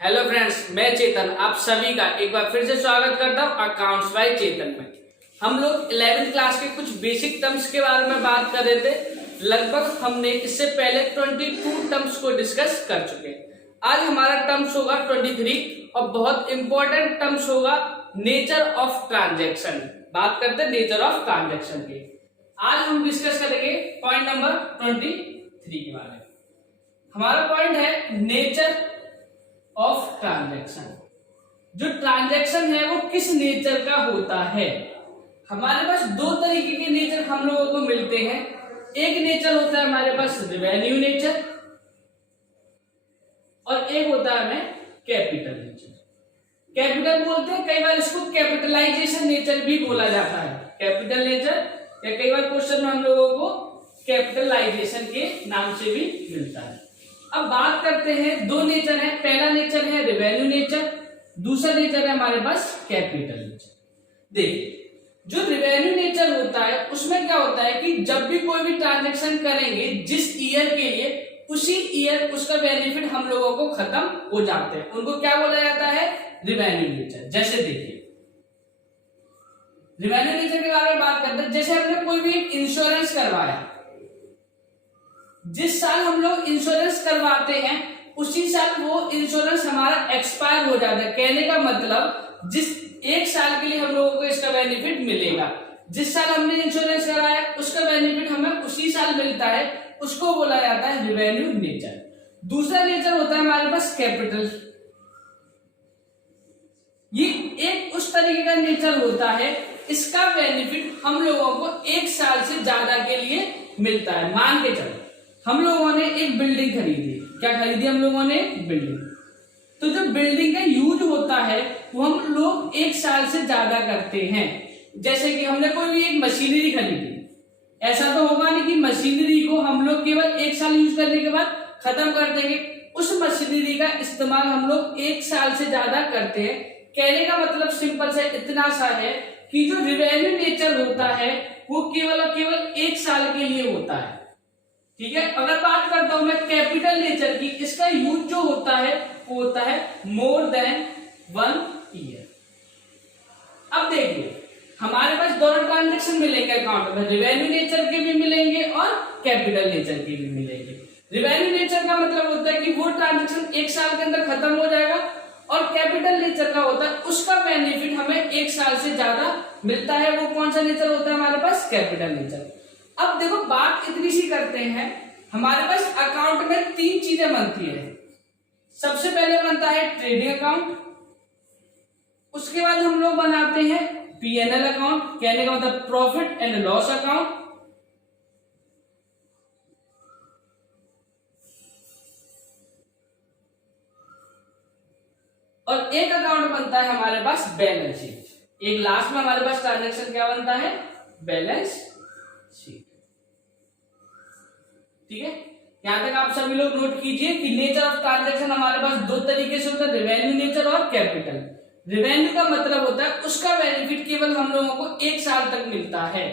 Hello friends, मैं चेतन आप सभी का एक बार फिर से स्वागत करता हूँ अकाउंट्स बाय चेतन में। हम लोग 11th क्लास के कुछ बेसिक टर्म्स के बारे में बात कर रहे थे। लगभग हमने इससे पहले 22 टर्म्स को डिस्कस कर चुके हैं। आज हमारा टर्म्स होगा 23 और बहुत इंपॉर्टेंट टर्म्स होगा नेचर ऑफ ट्रांजैक्शन। बात करते हैं नेचर ऑफ ट्रांजैक्शन की। आज हम डिस्कस करेंगे पॉइंट नंबर 23 के बारे में। हमारा पॉइंट है नेचर ऑफ ट्रांजैक्शन। जो ट्रांजैक्शन है वो किस नेचर का होता है। हमारे पास दो तरीके के नेचर हम लोगों को मिलते हैं। एक नेचर होता है हमारे पास रिवेन्यू नेचर और एक होता है हमें कैपिटल नेचर। कैपिटल बोलते हैं, कई बार इसको कैपिटलाइजेशन नेचर भी बोला जाता है। कैपिटल नेचर या कई बार क्वेश्चन में हम लोगों को कैपिटलाइजेशन के नाम से भी मिलता है। अब बात करते हैं, दो नेचर है। पहला नेचर है रिवेन्यू नेचर, दूसरा नेचर है हमारे पास कैपिटल नेचर। देखिए, जो रिवेन्यू नेचर होता है उसमें क्या होता है कि जब भी कोई भी ट्रांजैक्शन करेंगे जिस ईयर के लिए, उसी ईयर उसका बेनिफिट हम लोगों को खत्म हो जाते हैं, उनको क्या बोला जाता है, रिवेन्यू नेचर। जैसे देखिए, रिवेन्यू नेचर के बारे में बात करते हैं। जैसे हमने कोई भी इंश्योरेंस करवाया, जिस साल हम लोग इंश्योरेंस करवाते हैं उसी साल वो इंश्योरेंस हमारा एक्सपायर हो जाता है। कहने का मतलब जिस एक साल के लिए हम लोगों को इसका बेनिफिट मिलेगा, जिस साल हमने इंश्योरेंस कराया उसका बेनिफिट हमें उसी साल मिलता है, उसको बोला जाता है रिवेन्यू नेचर। दूसरा नेचर होता है हमारे पास कैपिटल। ये एक उस तरीके का नेचर होता है, इसका बेनिफिट हम लोगों को एक साल से ज्यादा के लिए मिलता है। मान के चलो, हम लोगों ने एक बिल्डिंग खरीदी। क्या खरीदी हम लोगों ने? बिल्डिंग। तो जो बिल्डिंग का यूज होता है वो हम लोग एक साल से ज्यादा करते हैं। जैसे कि हमने कोई भी एक मशीनरी खरीदी, ऐसा तो होगा नहीं कि मशीनरी को हम लोग केवल एक साल यूज करने के बाद खत्म कर देंगे। उस मशीनरी का इस्तेमाल हम लोग एक साल से ज्यादा करते हैं। कहने का मतलब सिंपल से इतना सा है कि जो रिवेन्यू नेचर होता है वो केवल और केवल एक साल के लिए होता है। ठीक है। अगर बात करता हूं मैं कैपिटल नेचर की, इसका यूज जो होता है वो होता है मोर देन 1 ईयर। अब देखिए, हमारे पास दोनों ट्रांजैक्शन मिलेंगे अकाउंट में, रिवेन्यू नेचर के भी मिलेंगे और कैपिटल नेचर के भी मिलेंगे। रिवेन्यू नेचर का मतलब होता है कि वो ट्रांजैक्शन एक साल के अंदर खत्म हो जाएगा, और कैपिटल नेचर का होता है उसका बेनिफिट हमें एक साल से ज्यादा मिलता है। वो कौन सा नेचर होता है हमारे पास? Capital nature. अब देखो, बात इतनी सी करते हैं, हमारे पास अकाउंट में 3 चीजें बनती है। सबसे पहले बनता है ट्रेडिंग अकाउंट, उसके बाद हम लोग बनाते हैं पीएनएल अकाउंट, कहने का मतलब प्रॉफिट एंड लॉस अकाउंट, और एक अकाउंट बनता है हमारे पास बैलेंस शीट। एक लास्ट में हमारे पास ट्रांजैक्शन क्या बनता है? Balance sheet. ठीक है। यहां तक आप सभी लोग नोट कीजिए कि नेचर ऑफ ट्रांजैक्शन हमारे पास दो तरीके से होता है, रिवेन्यू नेचर और कैपिटल। रिवेन्यू का मतलब होता है उसका बेनिफिट केवल हम लोगों को एक साल तक मिलता है,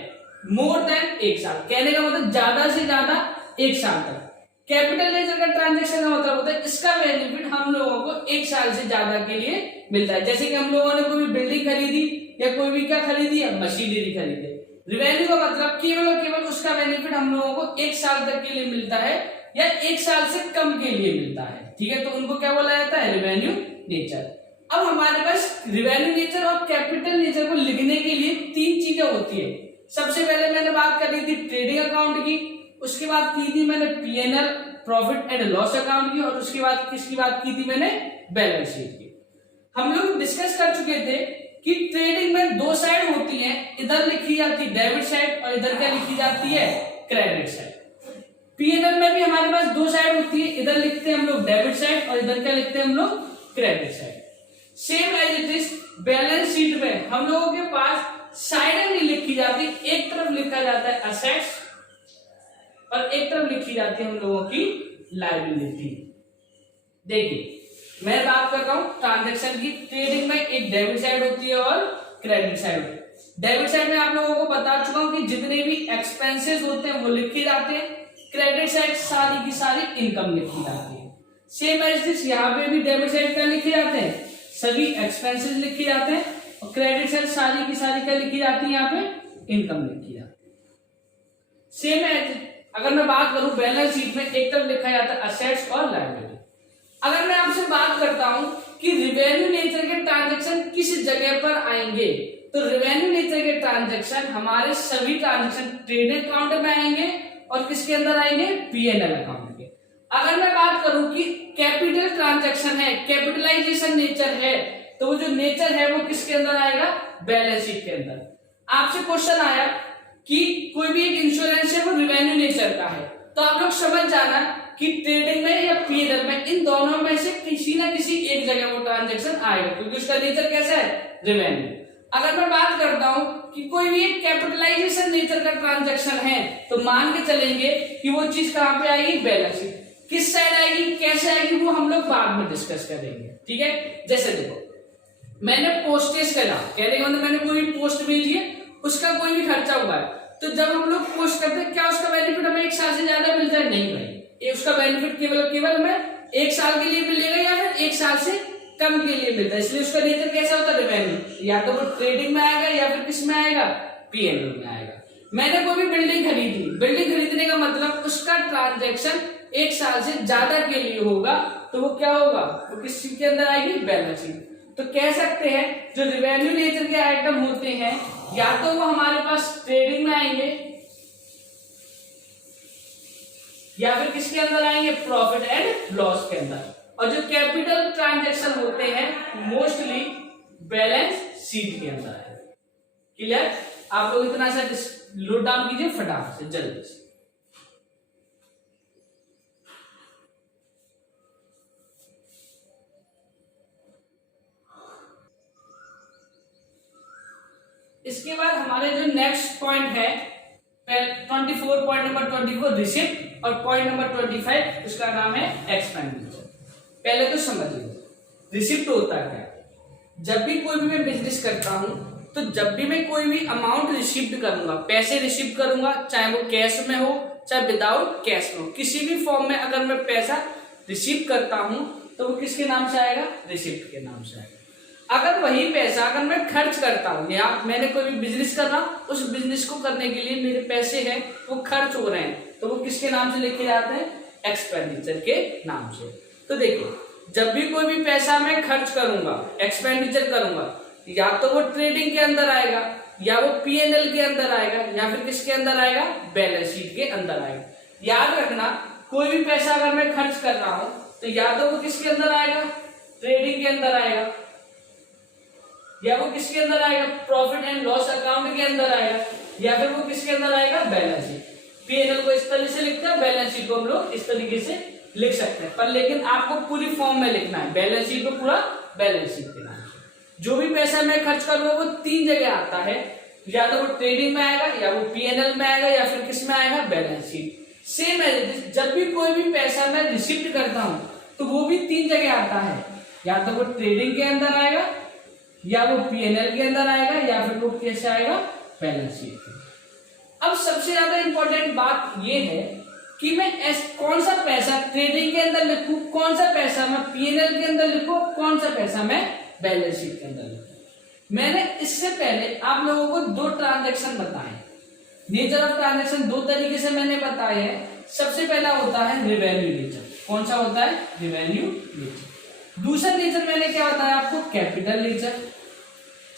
मोर देन एक साल। कहने का मतलब ज्यादा से ज्यादा एक साल तक। कैपिटल नेचर का ट्रांजैक्शन का मतलब होता है इसका बेनिफिट हम लोगों को एक साल से ज्यादा के लिए मिलता है। जैसे कि हम लोगों ने कोई भी बिल्डिंग खरीदी या कोई भी क्या खरीदी, मशीनरी खरीदी। रिवेन्यू का मतलब केवल और केवल उसका बेनिफिट हम लोगों को एक साल तक के लिए मिलता है या एक साल से कम के लिए मिलता है। ठीक है, तो उनको क्या बोला जाता है? Revenue nature. अब हमारे पास रिवेन्यू नेचर और कैपिटल नेचर को लिखने के लिए 3 चीजें होती है। सबसे पहले मैंने बात कर रही थी ट्रेडिंग अकाउंट की, उसके बाद की थी मैंने PNL profit and loss account की, और उसके बाद किसकी बात की थी मैंने? बैलेंस शीट की। हम लोग डिस्कस कर चुके थे कि ट्रेडिंग में 2 साइड होती है, इधर लिखी जाती है डेबिट साइड और इधर क्या लिखी जाती है? Credit side. पीएनएल में भी हमारे पास 2 साइड होती है, इधर लिखते हैं हम लोग डेबिट साइड और इधर क्या लिखते हैं हम लोग? Credit side. Same as it is balance sheet में हम लोगों के पास साइड नहीं लिखी जाती, एक तरफ लिखा जाता है असेट्स और एक तरफ लिखी जाती है हम लोगों की लायबिलिटी। देखिए, मैं बात कर रहा हूं ट्रांजैक्शन की। ट्रेडिंग में एक डेबिट साइड होती है और क्रेडिट साइड होती है। डेबिट साइड में आप लोगों को बता चुका हूं कि जितने भी एक्सपेंसेस होते हैं वो लिखे जाते हैं। क्रेडिट साइड सारी की सारी इनकम लिखी जाती है। सेम एज दिस यहाँ पे भी डेबिट साइड क्या लिखा सभी एक्सपेंसेस लिखे जाते हैं और क्रेडिट साइड सारी की सारी क्या लिखी जाती है, यहाँ पे इनकम लिखी जाती है। सेम है अगर मैं बात करूं बैलेंस शीट में एक तरफ लिखा जाता है असेट्स और लायबिलिटी। अगर मैं आपसे बात करता हूं कि रिवेन्यू नेचर के ट्रांजैक्शन किस जगह पर आएंगे, तो रिवेन्यू नेचर के ट्रांजैक्शन हमारे सभी ट्रांजैक्शन ट्रेडिंग अकाउंट में आएंगे और किसके अंदर आएंगे, पीएनएल अकाउंट के। अगर मैं बात करूं कि कैपिटल ट्रांजैक्शन है, कैपिटलाइजेशन नेचर है, तो वो जो नेचर है वो किसके अंदर आएगा, बैलेंस शीट के अंदर। आपसे क्वेश्चन आया कि कोई भी एक इंश्योरेंस है वो रिवेन्यू नेचर का है, तो आप लोग समझ जाना कि ट्रेडिंग में या पीएनएल में इन दोनों में से किसी ना किसी एक जगह वो ट्रांजैक्शन आएगा, क्योंकि उसका नेचर कैसा है, रिवेन्यू। अगर मैं बात करता हूं कि कोई भी एक कैपिटलाइजेशन नेचर का ट्रांजैक्शन है, तो मान के चलेंगे कि वो चीज कहां पे आएगी, बैलेंस शीट। किस साइड आएगी, कैसे आएगी, वो हम लोग बाद में डिस्कस करेंगे, ठीक है। जैसे देखो मैंने पोस्टेज करा, कहने का मतलब मैंने कोई पोस्ट भेजी है, उसका कोई भी खर्चा हुआ है, तो जब हम लोग पोस्ट करते हैं क्या उसका बेनिफिट हमें एक साल से ज्यादा मिलता है, नहीं भाई, ये उसका बेनिफिट केवल हमें एक साल के लिए मिलेगा या फिर एक साल से कम के लिए मिलता है। इसलिए उसका नेचर कैसा होता है, रिवेन्यू, या तो वो ट्रेडिंग में आएगा या फिर किस में आएगा, पीएनएल में आएगा। मैंने कोई भी बिल्डिंग खरीदी, बिल्डिंग खरीदने का मतलब उसका ट्रांजैक्शन एक साल से ज्यादा के लिए होगा, तो वो क्या होगा, वो किस चीज के अंदर आएगी, बैलेंस शीट। तो कह सकते हैं जो रिवेन्यू नेचर के आइटम होते हैं या तो वो हमारे पास ट्रेडिंग में आएंगे या फिर किसके अंदर आएंगे, प्रॉफिट एंड लॉस के अंदर। और जो कैपिटल ट्रांजैक्शन होते हैं मोस्टली बैलेंस शीट के अंदर है। क्लियर, आप लोग इतना सा नोट डाउन कीजिए फटाफट से, जल्दी से। इसके बाद हमारे जो नेक्स्ट पॉइंट है 24, पॉइंट नंबर 24 रिसिप्ट, और पॉइंट नंबर 25 उसका नाम है एक्सपेंडिचर। पहले तो समझिए रिसिप्ट होता है, जब भी कोई भी मैं बिजनेस करता हूं तो जब भी मैं कोई भी अमाउंट रिसीव्ड करूंगा, पैसे रिसीव करूंगा, चाहे वो कैश में हो चाहे विदाउट कैश में हो, किसी भी फॉर्म में अगर मैं पैसा रिसीव करता हूं तो वो किसके नाम से आएगा, रिसिप्ट के नाम से आएगा। अगर वही पैसा अगर मैं खर्च करता हूं या मैंने कोई भी बिजनेस कर रहा हूं, उस बिजनेस को करने के लिए मेरे पैसे हैं वो खर्च हो रहे हैं, तो वो किसके नाम से लिखे जाते हैं, एक्सपेंडिचर के नाम से। तो देखो जब भी कोई भी पैसा मैं खर्च करूंगा, एक्सपेंडिचर करूंगा, या तो वो ट्रेडिंग के अंदर आएगा या वो पीएनएल के अंदर आएगा या फिर किसके अंदर आएगा, बैलेंस शीट के अंदर आएगा। याद रखना कोई भी पैसा अगर मैं खर्च कर रहा हूं तो या तो वो किसके अंदर आएगा, ट्रेडिंग के अंदर आएगा, या वो किसके अंदर आएगा, प्रॉफिट एंड लॉस अकाउंट के अंदर आएगा, या फिर वो किसके अंदर आएगा, बैलेंस शीट। पीएनएल को इस तरह से लिखते हैं, बैलेंस शीट को हम लोग इस तरीके से लिख सकते हैं, पर लेकिन आपको पूरी फॉर्म में लिखना है, बैलेंस शीट को पूरा बैलेंस शीट के नाम से। जो भी पैसा मैं खर्च करूंगा वो 3 जगह आता है, या तो वो ट्रेडिंग में आएगा या वो पीएनएल में आएगा या फिर किस में आएगा, बैलेंस शीट। सेम है, जब भी कोई भी पैसा मैं रिसीव करता हूं तो वो भी 3 जगह आता है, या तो वो ट्रेडिंग के अंदर आएगा या वो पीएनएल के अंदर आएगा या फिर वो कैसे आएगा, बैलेंस शीट के। अब सबसे ज्यादा इंपॉर्टेंट बात ये है कि मैं कौन सा पैसा ट्रेडिंग के अंदर लिखूं, कौन सा पैसा मैं पीएनएल के अंदर लिखूं, कौन सा पैसा मैं बैलेंस शीट के अंदर लिखूं। मैंने इससे पहले आप लोगों को 2 ट्रांजैक्शन बताए, नेचर ऑफ ट्रांजैक्शन 2 तरीके से मैंने बताए हैं। सबसे पहला होता है रिवेन्यू नेचर, कौन सा होता है, रिवेन्यू नेचर। दूसरा नेचर मैंने क्या बताया आपको, कैपिटल नेचर।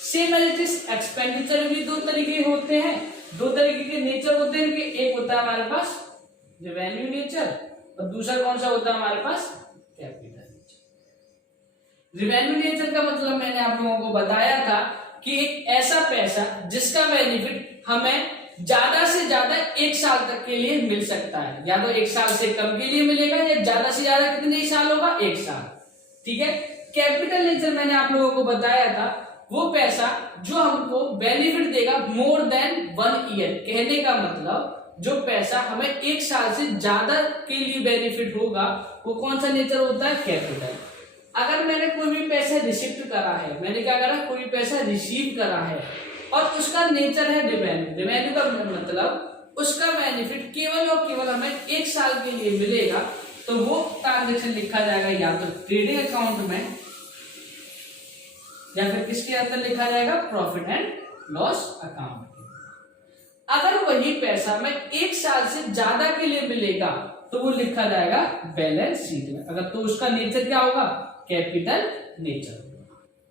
सेम एक्सपेंडिचर भी 2 तरीके होते हैं, 2 तरीके के नेचर होते हैं कि एक होता है हमारे पास रिवेन्यू नेचर और दूसरा कौन सा होता है हमारे पास, कैपिटल नेचर। रिवेन्यू नेचर का मतलब मैंने आप लोगों को बताया था कि एक ऐसा पैसा जिसका बेनिफिट हमें ज्यादा से ज्यादा 1 साल तक के लिए मिल सकता है, या तो 1 साल से कम के लिए मिलेगा या ज्यादा से ज्यादा कितने साल होगा, 1 साल, ठीक है। कैपिटल नेचर मैंने आप लोगों को बताया था वो पैसा जो हमको बेनिफिट देगा मोर देन 1 ईयर, कहने का मतलब जो पैसा हमें 1 साल से ज्यादा के लिए बेनिफिट होगा वो कौन सा नेचर होता है, कैपिटल। अगर मैंने कोई भी पैसा रिसीव करा है, मैंने क्या करा, कोई पैसा रिसीव करा है और उसका नेचर है रिवेन्यू, रिवेन्यू का मतलब उसका बेनिफिट केवल और केवल हमें 1 साल के लिए मिलेगा, तो वो ट्रांजेक्शन लिखा जाएगा या तो ट्रेडिंग अकाउंट में या फिर किसके अंदर लिखा जाएगा, प्रॉफिट एंड लॉस अकाउंट के। अगर वही पैसा मैं एक साल से ज्यादा के लिए मिलेगा तो वो लिखा जाएगा बैलेंस शीट में। अगर तो उसका नेचर क्या होगा, कैपिटल नेचर।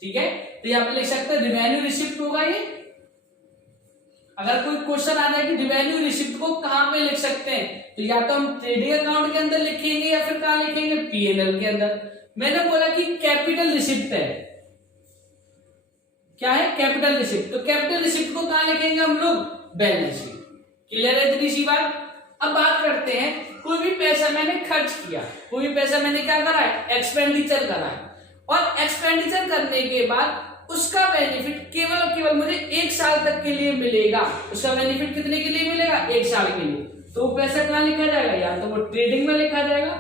ठीक है, तो यहाँ पे लिख सकते हैं रिवेन्यू रिसिप्ट होगा ये। अगर कोई क्वेश्चन आ जाए कि रिवेन्यू रिसिप्ट को कहां पे लिख सकते हैं, तो या तो हम ट्रेडिंग अकाउंट के अंदर लिखेंगे या फिर कहां लिखेंगे, पीएनएल के अंदर। मैंने बोला कि कैपिटल रिसिप्ट है, क्या है, कैपिटल रिसिप्ट। तो कैपिटल रिसिप्ट को कहां लिखेंगे हम लोग, बैलेंस शीट। क्लियर है इतनी सी बात। अब बात करते हैं, कोई भी पैसा मैंने खर्च किया, कोई भी पैसा मैंने क्या करा है, एक्सपेंडिचर करा है, और एक्सपेंडिचर करने के बाद उसका बेनिफिट केवल और केवल मुझे एक साल तक के लिए मिलेगा। उसका बेनिफिट कितने के लिए मिलेगा, एक साल के लिए। तो वो पैसा कहां लिखा जाएगा, या तो वो ट्रेडिंग में लिखा जाएगा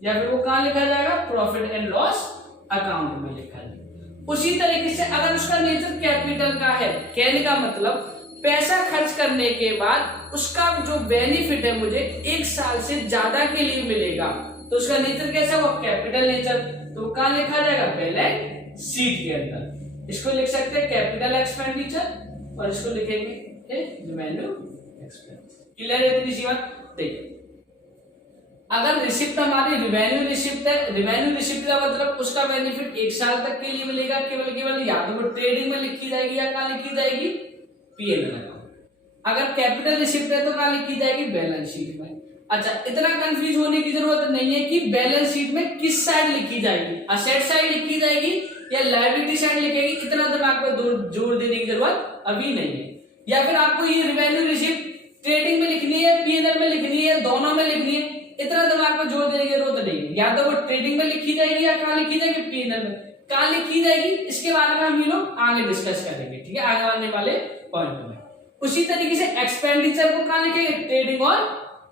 या फिर वो कहां लिखा जाएगा, प्रॉफिट एंड लॉस अकाउंट में लिखा जाएगा। उसी तरीके से अगर उसका नेचर कैपिटल का है, कहने का मतलब पैसा खर्च करने के बाद उसका जो बेनिफिट है मुझे एक साल से ज्यादा के लिए मिलेगा, तो उसका नेचर कैसा होगा, कैपिटल नेचर। तो कहां लिखा जाएगा, बैलेंस शीट के अंदर। इसको लिख सकते हैं कैपिटल एक्सपेंडिचर और इसको लिखेंगे रिवेन्यू एक्सपेंस। क्लियर है इतनी सी बात। देखिए, अगर रिसिप्ट हमारी रिवेन्यू रिसिप्ट है, रिवेन्यू रिसिप्ट का मतलब उसका बेनिफिट एक साल तक के लिए मिलेगा केवल केवल, या तो वो ट्रेडिंग में लिखी जाएगी या कहां लिखी जाएगी, पीएनएल अकाउंट। अगर कैपिटल रिसिप्ट है तो कहां लिखी जाएगी, बैलेंस शीट में। अच्छा, इतना कंफ्यूज होने की जरूरत नहीं है कि बैलेंस शीट में किस साइड लिखी जाएगी, असेट साइड लिखी जाएगी या लायबिलिटी साइड लिखेगी, इतना दिमाग पे जोर देने की जरूरत अभी नहीं है। या फिर आपको ये रिवेन्यू रिसिप्ट ट्रेडिंग में लिखनी है, पीएनएल में लिखनी है, दोनों में लिखनी है, इतना दिमाग पे जोर देने की जरूरत नहीं है। या तो वो ट्रेडिंग में लिखी जाएगी या कहां लिखी जाएगी, पीएनएल में। कहां लिखी जाएगी इसके बारे में हम ये लोग आगे डिस्कस करेंगे, ठीक है, आगे आने वाले पॉइंट में। उसी तरीके से एक्सपेंडिचर को कहां लिखेंगे, ट्रेडिंग और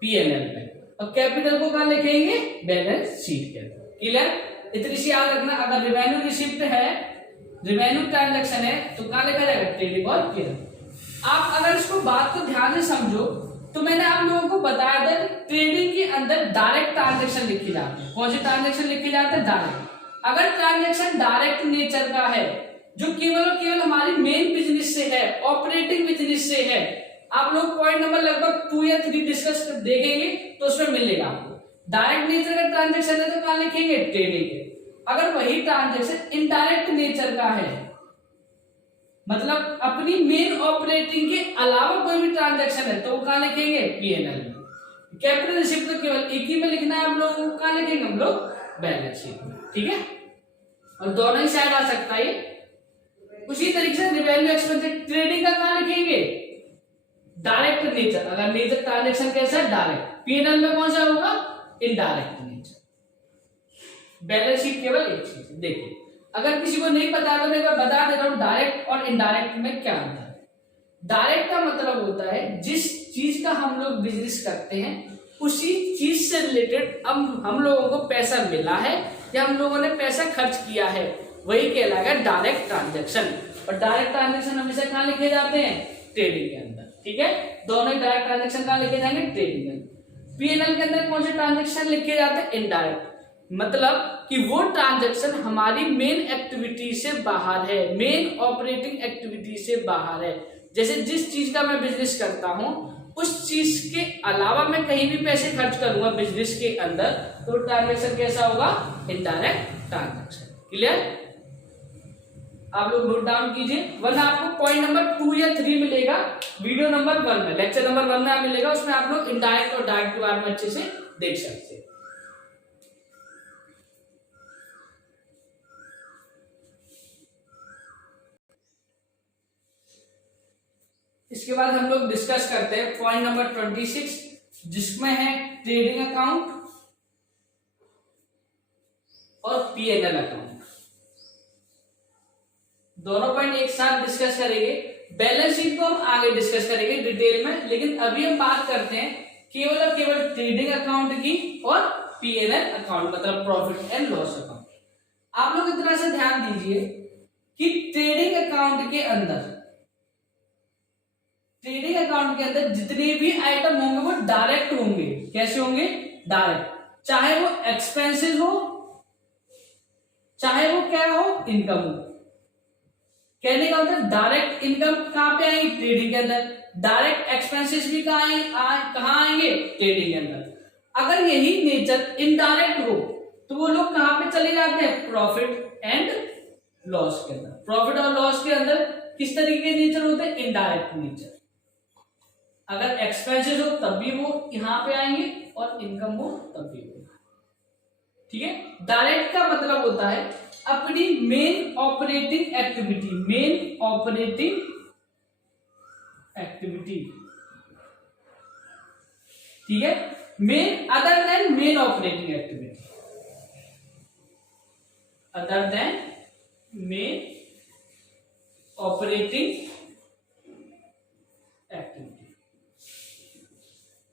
पीएनएल में, और कैपिटल को कहां लिखेंगे, बैलेंस शीट के अंदर। क्लियर, इतनी सी याद रखना। अगर रिवेन्यू रिसिप्ट है, रिवेन्यू ट्रांजैक्शन है, तो कहां लिखा जाएगा, ट्रेडिंग और पीएनएल। आप अगर इसको बात को ध्यान से समझो तो मैंने आप लोगों को बताया था कि ट्रेडिंग के अंदर डायरेक्ट ट्रांजैक्शन लिखी जाती है। कौन सी ट्रांजैक्शन लिखी जाती है, डायरेक्ट। अगर ट्रांजैक्शन डायरेक्ट नेचर का है, जो केवल और केवल हमारी मेन बिजनेस से है, ऑपरेटिंग बिजनेस से है, आप लोग पॉइंट नंबर लगभग 2 या 3 डिस्कस देखेंगे तो उसमें मिलेगा आपको। डायरेक्ट नेचर का ट्रांजैक्शन है तो कहां लिखेंगे, ट्रेडिंग है। अगर वही ट्रांजैक्शन इनडायरेक्ट नेचर का है, मतलब अपनी मेन ऑपरेटिंग के अलावा कोई भी ट्रांजैक्शन है, तो वो कहां लिखेंगे, पीएनएल में। कैपिटल रिसिप्ट तो केवल एक ही में लिखना है हम लोगों को, कहां लिखेंगे हम लोग, बैलेंस शीट में। ठीक है, और दोनों ही साइड आ सकता है। उसी तरीके से रिवेन्यू एक्सपेंस ट्रेडिंग का कहां लिखेंगे, डायरेक्ट नेचर। अगर नेचर ट्रांजैक्शन कैसा है, डायरेक्ट। पीएनएल में कौन सा होगा, इनडायरेक्ट नेचर। बैलेंस शीट केवल एक चीज है। देखिए, अगर किसी को नहीं पता तो मैं बता दे रहा हूं डायरेक्ट और इनडायरेक्ट में क्या अंतर है। डायरेक्ट का मतलब होता है जिस चीज का हम लोग बिजनेस करते हैं उसी चीज से रिलेटेड हम लोगों को पैसा मिला है या हम लोगों ने पैसा खर्च किया है, वही कहलाएगा डायरेक्ट ट्रांजैक्शन। और डायरेक्ट ट्रांजैक्शन हमेशा कहां लिखे जाते हैं, ट्रेडिंग के अंदर। ठीक है, दोनों डायरेक्ट ट्रांजैक्शन कहां लिखे जाएंगे, ट्रेडिंग के अंदर। पीएनएल के अंदर कौन से ट्रांजैक्शन लिखे जाते हैं, इनडायरेक्ट। मतलब कि वो ट्रांजैक्शन हमारी मेन एक्टिविटी से बाहर है, मेन ऑपरेटिंग एक्टिविटी से बाहर है। जैसे जिस चीज का मैं बिजनेस करता हूं उस चीज के अलावा मैं कहीं भी पैसे खर्च करूंगा बिजनेस के अंदर, तो ट्रांजैक्शन कैसा होगा, इनडायरेक्ट ट्रांजैक्शन। क्लियर, आप लोग नोट डाउन कीजिए, वरना आपको पॉइंट नंबर 2 या 3 मिलेगा वीडियो नंबर 1 में, लेक्चर नंबर 1 में मिलेगा, उसमें आप लोग इनडायरेक्ट और डायरेक्ट के बारे में अच्छे से देख सकते हैं। इसके बाद हम लोग डिस्कस करते हैं पॉइंट नंबर 26, जिसमें है ट्रेडिंग अकाउंट और पीएनएल अकाउंट। दोनों पॉइंट एक साथ डिस्कस करेंगे। बैलेंस शीट को हम आगे डिस्कस करेंगे डिटेल में, लेकिन अभी हम बात करते हैं केवल और केवल ट्रेडिंग अकाउंट की और पीएनएल अकाउंट, मतलब प्रॉफिट एंड लॉस अकाउंट। आप लोग इतना से ध्यान दीजिए कि ट्रेडिंग अकाउंट के अंदर जितने भी आइटम होंगे वो डायरेक्ट होंगे। कैसे होंगे, डायरेक्ट। चाहे वो एक्सपेंसेस हो, चाहे वो क्या हो, इनकम हो। कहने का मतलब डायरेक्ट इनकम कहां पे आएंगे, ट्रेडिंग के अंदर। डायरेक्ट एक्सपेंसेस भी कहां आएंगे, ट्रेडिंग के अंदर। अगर यही नेचर इनडायरेक्ट हो तो वो लोग कहां पे चले जाते हैं, प्रॉफिट एंड लॉस के अंदर। प्रॉफिट और लॉस के अंदर किस तरीके के नेचर होते हैं, इनडायरेक्ट नेचर। अगर एक्सपेंसेस हो तब भी वो यहां पे आएंगे और इनकम हो तब भी वो। ठीक है, डायरेक्ट का मतलब होता है अपनी main operating activity, main operating activity. ठीक है, main other than main operating activity, other than main operating activity.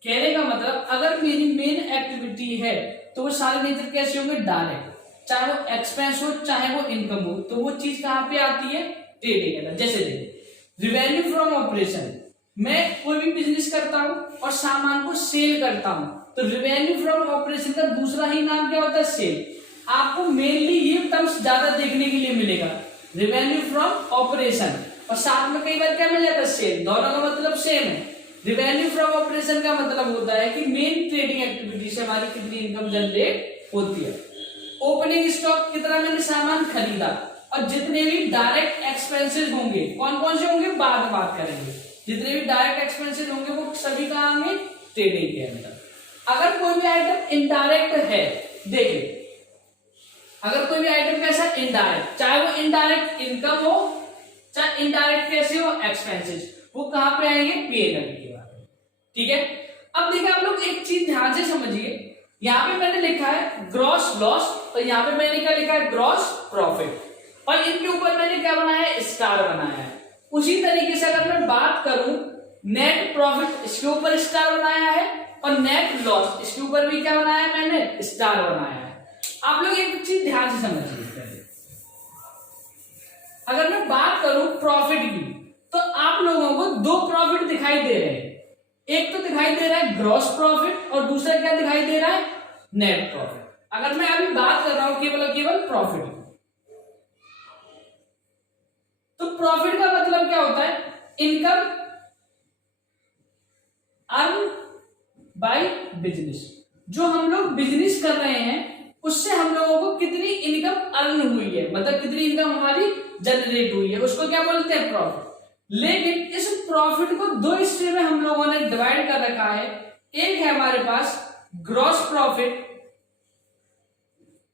कहने का मतलब अगर मेरी मेन एक्टिविटी है तो वो सारे नेचर कैसे होंगे, डायरेक्ट। चाहे वो एक्सपेंस हो चाहे वो इनकम हो, तो वो चीज कहां पे आती है, ट्रेडिंग के अंदर। जैसे देखिए रिवेन्यू फ्रॉम ऑपरेशन, मैं कोई भी बिजनेस करता हूं और सामान को सेल करता हूं, तो रिवेन्यू फ्रॉम ऑपरेशन का दूसरा ही नाम क्या होता है, सेल। आपको मेनली ये टर्म्स ज्यादा देखने के लिए मिलेगा, रिवेन्यू फ्रॉम ऑपरेशन, और साथ में कई बार क्या मिल जाता है, सेल। दोनों का मतलब सेम है। रिवेन्यू फ्रॉम ऑपरेशन का मतलब होता है कि मेन ट्रेडिंग एक्टिविटी से हमारी कितनी इनकम जनरेट होती है। ओपनिंग स्टॉक कितना मैंने सामान खरीदा, और जितने भी डायरेक्ट एक्सपेंसेस होंगे, कौन कौन से होंगे बाद में बात करेंगे, जितने भी डायरेक्ट एक्सपेंसेस होंगे वो सभी कहां होंगे, ट्रेडिंग के अंदर। अगर कोई भी आइटम इनडायरेक्ट है, देखिए अगर कोई भी आइटम कैसा इनडायरेक्ट, चाहे वो इनडायरेक्ट इनकम हो चाहे इनडायरेक्ट कैसे हो, एक्सपेंसेस, वो कहां पे आएंगे, पीएनएल के बाद। ठीक है, अब देखिए आप लोग एक चीज ध्यान से समझिए, यहां पे मैंने लिखा है ग्रॉस लॉस, तो यहां पे मैंने क्या लिखा है, ग्रॉस प्रॉफिट, और इनके ऊपर मैंने क्या बनाया है, स्टार बनाया है। उसी तरीके से अगर मैं बात करूं नेट प्रॉफिट, इसके ऊपर स्टार बनाया है, और नेट लॉस इसके ऊपर भी क्या बनाया है, मैंने स्टार बनाया है। आप लोग एक चीज ध्यान से समझिए, अगर मैं बात करूं प्रॉफिट की, तो आप लोगों को दो प्रॉफिट दिखाई दे रहे हैं। एक तो दिखाई दे रहा है ग्रॉस प्रॉफिट, और दूसरा क्या दिखाई दे रहा है, नेट प्रॉफिट। अगर मैं अभी बात कर रहा हूं केवल और केवल प्रॉफिट की, तो प्रॉफिट का मतलब क्या होता है, इनकम अर्न बाय बिजनेस। जो हम लोग बिजनेस कर रहे हैं उससे हम लोगों को कितनी इनकम अर्न हुई है, मतलब कितनी इनकम हमारी जनरेट हुई है, उसको क्या बोलते हैं, प्रॉफिट। लेकिन इस प्रॉफिट को दो हिस्से में हम लोगों ने डिवाइड कर रखा है। एक है हमारे पास ग्रॉस प्रॉफिट,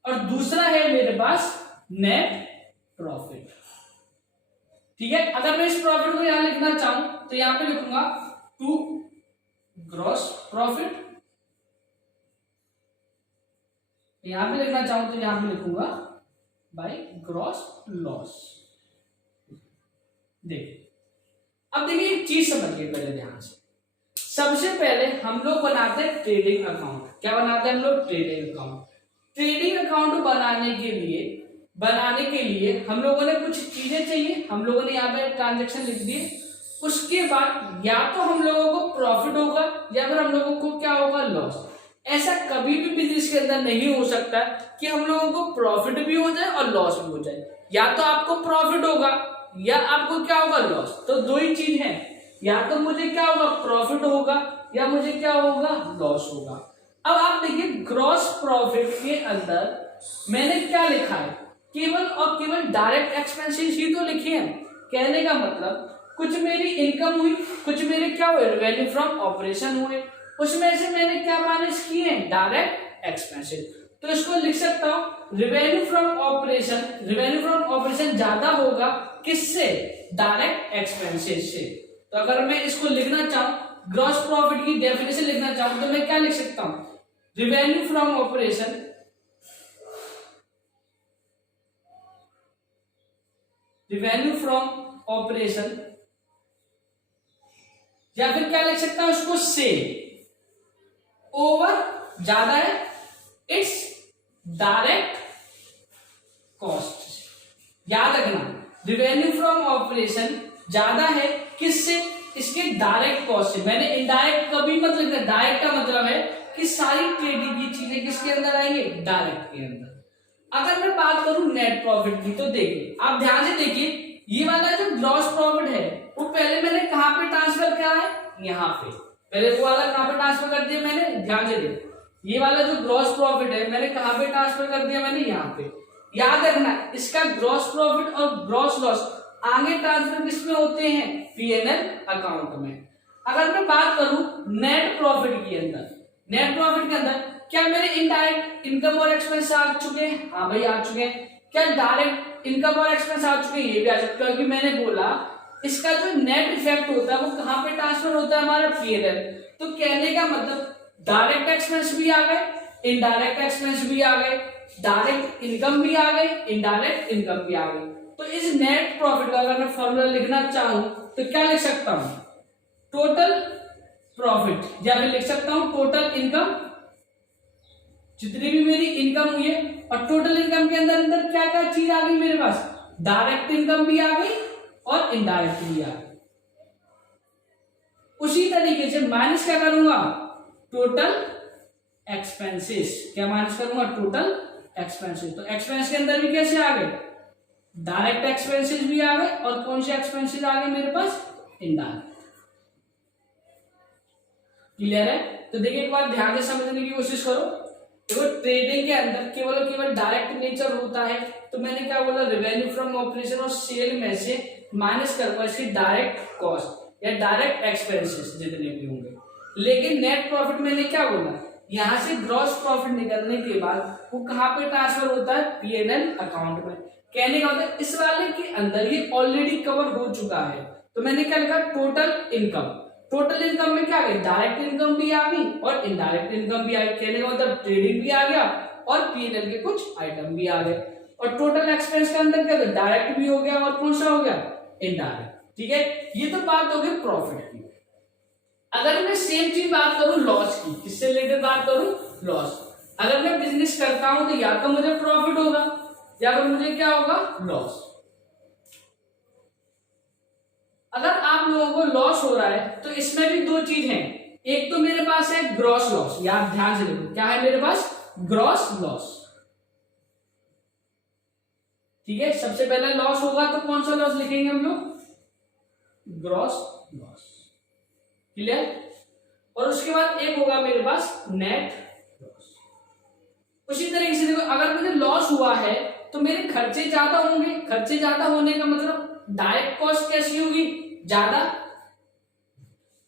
और दूसरा है मेरे पास नेट प्रॉफिट। ठीक है, अगर मैं इस प्रॉफिट को यहां लिखना चाहूं तो यहां पे लिखूंगा टू ग्रॉस प्रॉफिट, यहां पे लिखना चाहूं तो यहां पे लिखूंगा बाय ग्रॉस लॉस। देखिए अब देखिए एक चीज समझिए पहले ध्यान से। सबसे पहले हम लोग बनाते हैं ट्रेडिंग अकाउंट। क्या बनाते हैं हम लोग, ट्रेडिंग अकाउंट। ट्रेडिंग अकाउंट बनाने के लिए हम लोगों ने कुछ चीजें चाहिए, हम लोगों ने यहाँ पे ट्रांजेक्शन लिख दिए। उसके बाद या तो हम लोगों को प्रॉफिट होगा या फिर हम लोगों को क्या होगा, लॉस। ऐसा कभी भी बिजनेस के अंदर नहीं हो सकता कि हम लोगों को प्रॉफिट भी हो जाए और लॉस भी हो जाए। या तो आपको प्रॉफिट होगा या आपको क्या होगा, लॉस। तो दो ही चीज है, या तो मुझे क्या होगा, प्रॉफिट होगा, या मुझे क्या होगा, लॉस होगा। अब आप देखिए ग्रॉस प्रॉफिट के अंदर मैंने क्या लिखा है, केवल और केवल डायरेक्ट एक्सपेंसेस ही तो लिखे हैं। कहने का मतलब कुछ मेरी इनकम हुई, कुछ मेरे क्या हुए, रेवेन्यू फ्रॉम ऑपरेशन हुए, उसमें से मैंने क्या माइनस किए, डायरेक्ट एक्सपेंसेस। तो इसको लिख सकता हूं revenue from operation, revenue from operation ज्यादा होगा किससे, डायरेक्ट एक्सपेंसेस से। तो अगर मैं इसको लिखना चाहूं, ग्रॉस प्रॉफिट की डेफिनेशन लिखना चाहूं तो मैं क्या लिख सकता हूं, रेवेन्यू फ्रॉम ऑपरेशन या फिर क्या लिख सकता हूं इसको, सेल ओवर ज्यादा है इट्स डायरेक्ट कॉस्ट। याद रखना रेवेन्यू फ्रॉम ऑपरेशन ज्यादा है किससे, इसके डायरेक्ट कॉस्ट से। मैंने इनडायरेक्ट कभी मत लिखना, डायरेक्ट का मतलब है कि सारी ट्रेडिंग की चीजें किसके अंदर आएंगे, डायरेक्ट के अंदर। अगर मैं बात करूं नेट प्रॉफिट की, तो देखिए आप ध्यान से देखिए, ये वाला जो ग्रॉस प्रॉफिट है वो पहले मैंने कहां पे ट्रांसफर किया है, यहाँ पे। पहले वो वाला कहां पे ट्रांसफर कर दिया मैंने, ध्यान से देखिए, ये वाला जो ग्रॉस प्रॉफिट है मैंने कहां पे ट्रांसफर कर दिया, मैंने यहाँ पे। याद रखना इसका ग्रॉस प्रॉफिट और ग्रॉस लॉस आगे ट्रांसफर किसमें होते हैं, पीएनएल अकाउंट में। अगर मैं बात करूं नेट प्रॉफिट के अंदर, नेट प्रॉफिट के अंदर क्या मेरे इनडायरेक्ट इनकम और एक्सपेंस आ चुके हैं, हाँ भाई आ चुके हैं। क्या डायरेक्ट इनकम और एक्सपेंस आ चुके हैं, ये भी आ चुके हैं, क्योंकि मैंने बोला इसका जो नेट इफेक्ट होता है वो कहां पे ट्रांसफर होता है, हमारा पीएनएल। तो कहने का मतलब डायरेक्ट एक्सपेंस भी आ गए, इनडायरेक्ट एक्सपेंस भी आ गए, डायरेक्ट इनकम भी आ गई, इनडायरेक्ट इनकम भी आ गई। तो इस नेट प्रॉफिट का अगर मैं फॉर्मूला लिखना चाहूं तो क्या लिख सकता हूं, टोटल प्रॉफिट, या फिर लिख सकता हूं टोटल इनकम, जितनी भी मेरी इनकम हुई है। और टोटल इनकम के अंदर अंदर क्या क्या चीज आ गई मेरे पास, डायरेक्ट इनकम भी आ गई और इनडायरेक्ट भी आ गई। उसी तरीके से माइनस क्या करूंगा, टोटल एक्सपेंसेस, क्या माइनस करूंगा, टोटल एक्सपेंसेस। तो एक्सपेंस के अंदर भी कैसे आ गए, डायरेक्ट एक्सपेंसेस भी आ गए, और कौन से एक्सपेंसेस आ गए मेरे पास, इनडायरेक्ट। क्लियर है। तो देखिए एक बार ध्यान से समझने की कोशिश करो। देखो ट्रेडिंग के अंदर केवल डायरेक्ट नेचर होता है, तो मैंने क्या बोला, रेवेन्यू फ्रॉम ऑपरेशन और सेल में से माइनस करूंगा इसकी डायरेक्ट कॉस्ट या डायरेक्ट एक्सपेंसेस जितने भी होंगे। लेकिन नेट प्रॉफिट मैंने क्या बोला, यहां से ग्रॉस प्रॉफिट निकलने के बाद वो कहां पे ट्रांसफर होता है, पीएनएल अकाउंट में। कहने का मतलब इस वाले के अंदर ये ऑलरेडी कवर हो चुका है। तो मैंने क्या लिखा, टोटल इनकम। टोटल इनकम में क्या आ गई, डायरेक्ट इनकम भी आ गई और इनडायरेक्ट इनकम भी आ गई। कहने का मतलब ट्रेडिंग भी आ गया और पीएनएल के कुछ आइटम भी आ गए। और टोटल एक्सपेंस के अंदर क्या, डायरेक्ट भी हो गया और कौन सा हो गया, इनडायरेक्ट। ठीक है, ये तो बात हो गई प्रॉफिट की। अगर मैं सेम चीज बात करूं लॉस की, किससे रिलेटेड बात करूं, लॉस। अगर मैं बिजनेस करता हूं तो या तो मुझे प्रॉफिट होगा या फिर मुझे क्या होगा, लॉस। अगर आप लोगों को लॉस हो रहा है तो इसमें भी दो चीज हैं। एक तो मेरे पास है ग्रॉस लॉस, यार ध्यान से देखो क्या है मेरे पास, ग्रॉस लॉस। ठीक है, सबसे पहले लॉस होगा तो कौन सा लॉस लिखेंगे हम लोग, ग्रॉस लॉस। क्लियर। और उसके बाद एक होगा मेरे पास नेट लॉस। उसी तरीके से देखो अगर मुझे लॉस हुआ है तो मेरे खर्चे ज्यादा होंगे, खर्चे ज्यादा होने का मतलब डायरेक्ट कॉस्ट कैसी होगी, ज्यादा।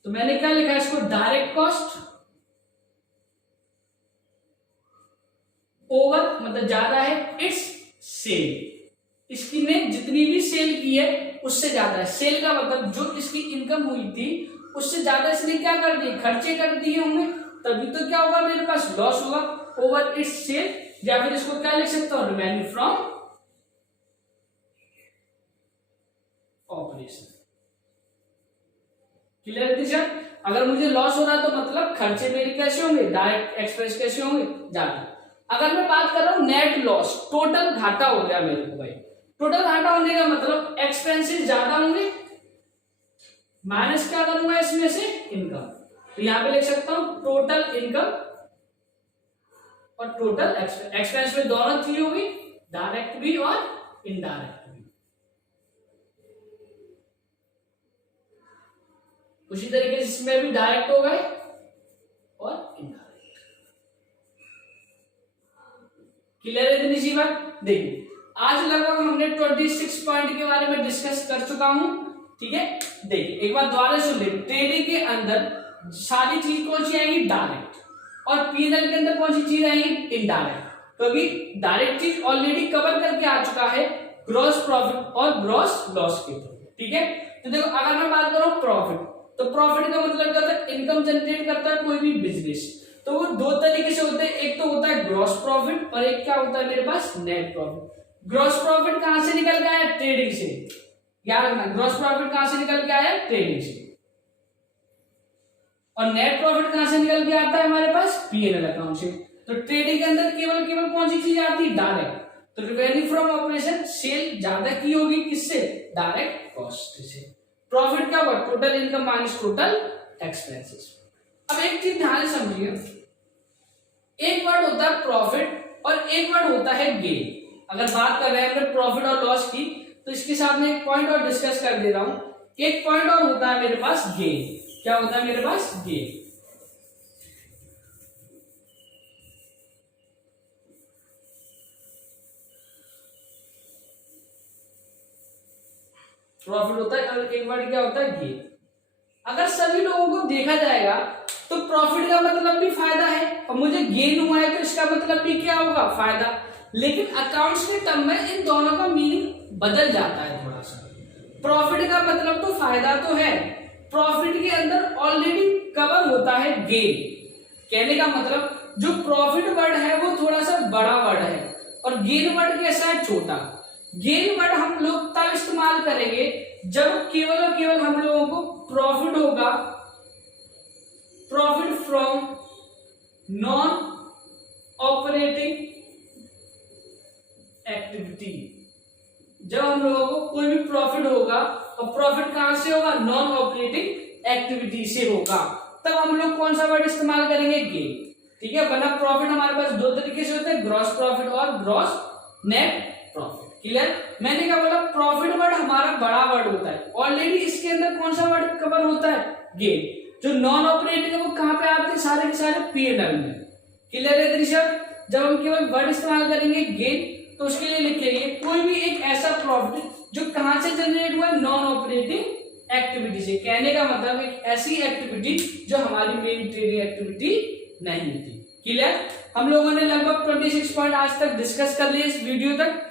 तो मैंने क्या लिखा है इसको, डायरेक्ट कॉस्ट ओवर, मतलब ज्यादा है, इट्स सेल, इसकी ने जितनी भी सेल की है उससे ज्यादा है। सेल का मतलब जो इसकी इनकम हुई थी उससे ज्यादा इसने क्या कर दी, खर्चे कर दिए होंगे, तभी तो क्या होगा मेरे पास, लॉस होगा, ओवर इट्स सेल। या फिर इसको क्या लिख सकता हूं, रेवेन्यू फ्रॉम ऑपरेशन। क्लियर दिशा। अगर मुझे लॉस हो रहा है तो मतलब खर्चे मेरे कैसे होंगे, डायरेक्ट एक्सपेंस कैसे होंगे, ज्यादा। अगर मैं बात कर रहा हूं नेट लॉस, टोटल घाटा हो गया मेरे को भाई। टोटल घाटा होने का मतलब एक्सपेंसेस ज्यादा होंगे, माइनस क्या करूंगा इसमें से, इनकम। तो यहां पे लिख सकता हूं टोटल इनकम और टोटल एक्सपेंस में दोनों चीज होगी, डायरेक्ट भी और इनडायरेक्ट भी। उसी तरीके से इसमें भी डायरेक्ट हो गए और इनडायरेक्ट। क्लियर है इतनी सी बात। देखिए आज लगभग हमने 26 पॉइंट के बारे में डिस्कस कर चुका हूं। ठीक है, देखिए एक बार दोबारा सुन ले, ट्रेडिंग के अंदर सारी चीज कौन सी आएगी, डायरेक्ट, और पीएनएल के अंदर कौन सी चीज आएगी, इनडायरेक्ट, क्योंकि डायरेक्ट चीज ऑलरेडी कवर करके आ चुका है ग्रॉस प्रॉफिट और ग्रॉस लॉस के थ्रू। ठीक है, तो देखो अगर मैं बात करूं प्रॉफिट, तो प्रॉफिट का मतलब क्या होता है, इनकम जनरेट करता है कोई भी बिजनेस। तो वो दो तरीके से होते हैं, एक तो होता है ग्रॉस प्रॉफिट और एक क्या होता है मेरे पास, नेट प्रॉफिट। ग्रॉस प्रॉफिट कहां से निकल के आया, ट्रेडिंग से। याद रखना ग्रॉस प्रॉफिट कहां से निकल के आया, ट्रेडिंग से। और नेट प्रॉफिट कहां से निकल के आता है हमारे पास, पीएनएल अकाउंट से। तो ट्रेडिंग के अंदर केवल कौन सी चीज आती है, डायरेक्ट। तो रेवेन्यू फ्रॉम ऑपरेशन, सेल ज्यादा की होगी किससे, डायरेक्ट कॉस्ट से। प्रॉफिट क्या हुआ, total income minus total expenses. अब एक चीज ध्यान से समझिए, एक वर्ड होता है प्रॉफिट और एक वर्ड होता है गेन। अगर बात कर रहे हैं हमने प्रॉफिट और लॉस की, तो इसके साथ में एक पॉइंट और डिस्कस कर दे रहा हूं। एक पॉइंट और होता है मेरे पास गेन। क्या होता है मेरे पास? गेन। प्रॉफिट होता है और एक वर्ड क्या होता है? गेन। अगर सभी लोगों को देखा जाएगा तो प्रॉफिट का मतलब भी फायदा है और मुझे गेन हुआ है तो इसका मतलब भी क्या होगा? फायदा। लेकिन अकाउंट्स के टर्म में इन दोनों का मीनिंग बदल जाता है थोड़ा सा। प्रॉफिट का मतलब तो फायदा तो है, प्रॉफिट के अंदर ऑलरेडी कवर होता है गेन। कहने का मतलब जो प्रॉफिट वर्ड है वो थोड़ा सा बड़ा वर्ड है और गेन वर्ड कैसा है? छोटा। गेन वर्ड हम लोग तब इस्तेमाल करेंगे जब केवल और केवल हम लोगों को प्रॉफिट होगा, profit from non operating activity. जब हम लोगों को कोई भी प्रॉफिट होगा, और प्रॉफिट कहां से होगा? नॉन ऑपरेटिंग एक्टिविटी से होगा, तब हम लोग कौन सा वर्ड इस्तेमाल करेंगे? गेन। ठीक है, वरना प्रॉफिट हमारे पास दो तरीके से होते हैं, ग्रॉस प्रॉफिट और ग्रॉस नेट प्रॉफिट। क्लियर? मैंने क्या बोला? प्रॉफिट वर्ड हमारा बड़ा वर्ड होता है, ऑलरेडी इसके अंदर कौन सा वर्ड कवर होता है? गेन। जो नॉन ऑपरेटिंग है वो कहां पे आते हैं? सारे के सारे P&L में। क्लियर है दृश्य? जब हम केवल वर्ड इस्तेमाल करेंगे गेन, तो उसके लिए लिखेंगे कोई भी एक ऐसा प्रॉफिट जो कहां से जनरेट हुआ है? नॉन ऑपरेटिंग एक्टिविटी से। कहने का मतलब एक ऐसी एक्टिविटी जो हमारी मेन ट्रेडिंग एक्टिविटी नहीं थी। क्लियर? हम लोगों ने लगभग 26 पॉइंट आज तक डिस्कस कर लिए इस वीडियो तक।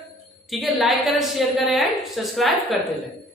ठीक है, लाइक करें, शेयर करें एंड सब्सक्राइब करते रहें।